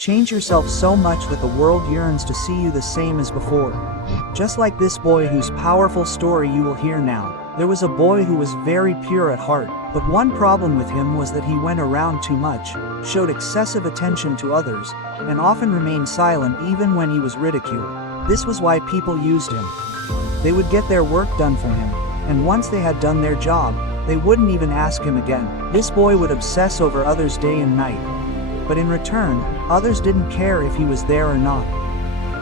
Change yourself so much that the world yearns to see you the same as before. Just like this boy whose powerful story you will hear now. There was a boy who was very pure at heart, but one problem with him was that he went around too much, showed excessive attention to others, and often remained silent even when he was ridiculed. This was why people used him. They would get their work done for him, and once they had done their job, they wouldn't even ask him again. This boy would obsess over others day and night. But in return, others didn't care if he was there or not.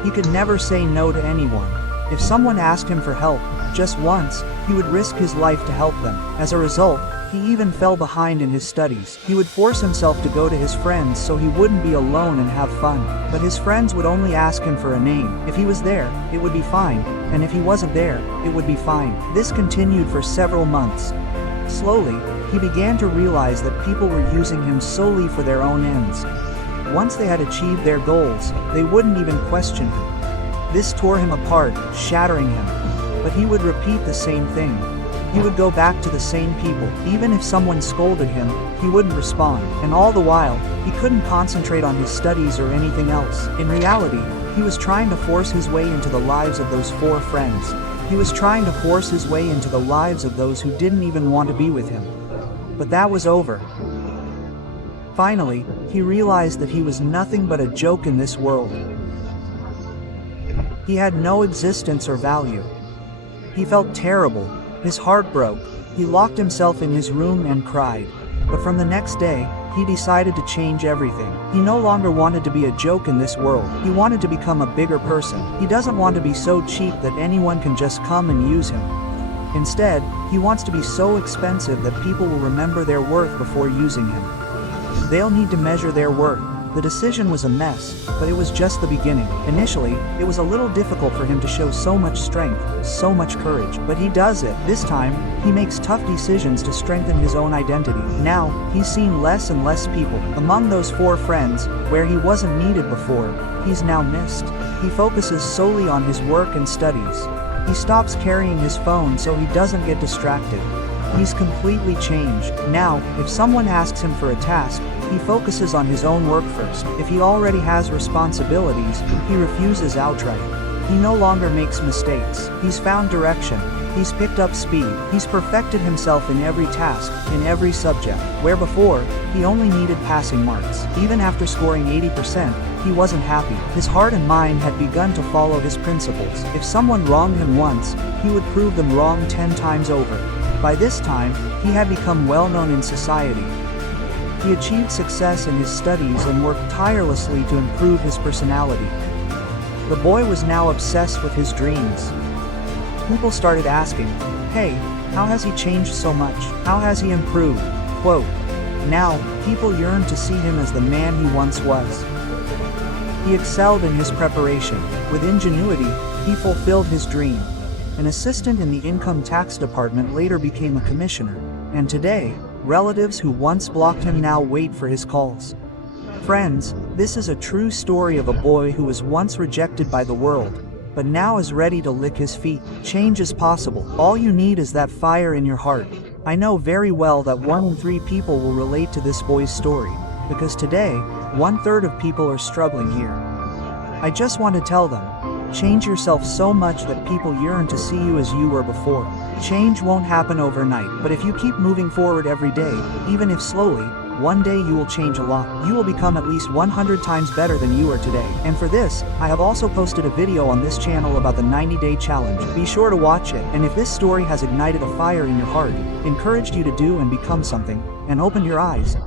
He could never say no to anyone. If someone asked him for help, just once, he would risk his life to help them. As a result, he even fell behind in his studies. He would force himself to go to his friends so he wouldn't be alone and have fun. But his friends would only ask him for a name. If he was there, it would be fine, and if he wasn't there, it would be fine. This continued for several months. Slowly, he began to realize that people were using him solely for their own ends. Once they had achieved their goals, they wouldn't even question him. This tore him apart, shattering him. But he would repeat the same thing. He would go back to the same people. Even if someone scolded him, he wouldn't respond. And all the while, he couldn't concentrate on his studies or anything else. In reality, he was trying to force his way into the lives of those 4 friends. He was trying to force his way into the lives of those who didn't even want to be with him. But that was over. Finally, he realized that he was nothing but a joke in this world. He had no existence or value. He felt terrible. His heart broke. He locked himself in his room and cried. But from the next day, he decided to change everything. He no longer wanted to be a joke in this world. He wanted to become a bigger person. He doesn't want to be so cheap that anyone can just come and use him. Instead, he wants to be so expensive that people will remember their worth before using him. They'll need to measure their worth. The decision was a mess, but it was just the beginning. Initially, it was a little difficult for him to show so much strength, so much courage, but he does it. This time, he makes tough decisions to strengthen his own identity. Now, he's seen less and less people. Among those 4 friends, where he wasn't needed before, he's now missed. He focuses solely on his work and studies. He stops carrying his phone so he doesn't get distracted. He's completely changed. Now, if someone asks him for a task, he focuses on his own work first. If he already has responsibilities, he refuses outright. He no longer makes mistakes. He's found direction. He's picked up speed. He's perfected himself in every task, in every subject, where before, he only needed passing marks. Even after scoring 80%, he wasn't happy. His heart and mind had begun to follow his principles. If someone wronged him once, he would prove them wrong 10 times over. By this time, he had become well known in society. He achieved success in his studies and worked tirelessly to improve his personality. The boy was now obsessed with his dreams. People started asking, "Hey, how has he changed so much? How has he improved?" Quote, "Now, people yearn to see him as the man he once was." He excelled in his preparation. With ingenuity, he fulfilled his dream. An assistant in the income tax department later became a commissioner, and today, relatives who once blocked him now wait for his calls. Friends, this is a true story of a boy who was once rejected by the world, but now is ready to lick his feet. Change is possible. All you need is that fire in your heart. I know very well that 1 in 3 people will relate to this boy's story, because today, 1/3 of people are struggling here. I just want to tell them, change yourself so much that people yearn to see you as you were before. Change won't happen overnight, but if you keep moving forward every day, even if slowly, one day you will change a lot. You will become at least 100 times better than you are today. And for this, I have also posted a video on this channel about the 90-day challenge. Be sure to watch it, and if this story has ignited a fire in your heart, encouraged you to do and become something, and opened your eyes,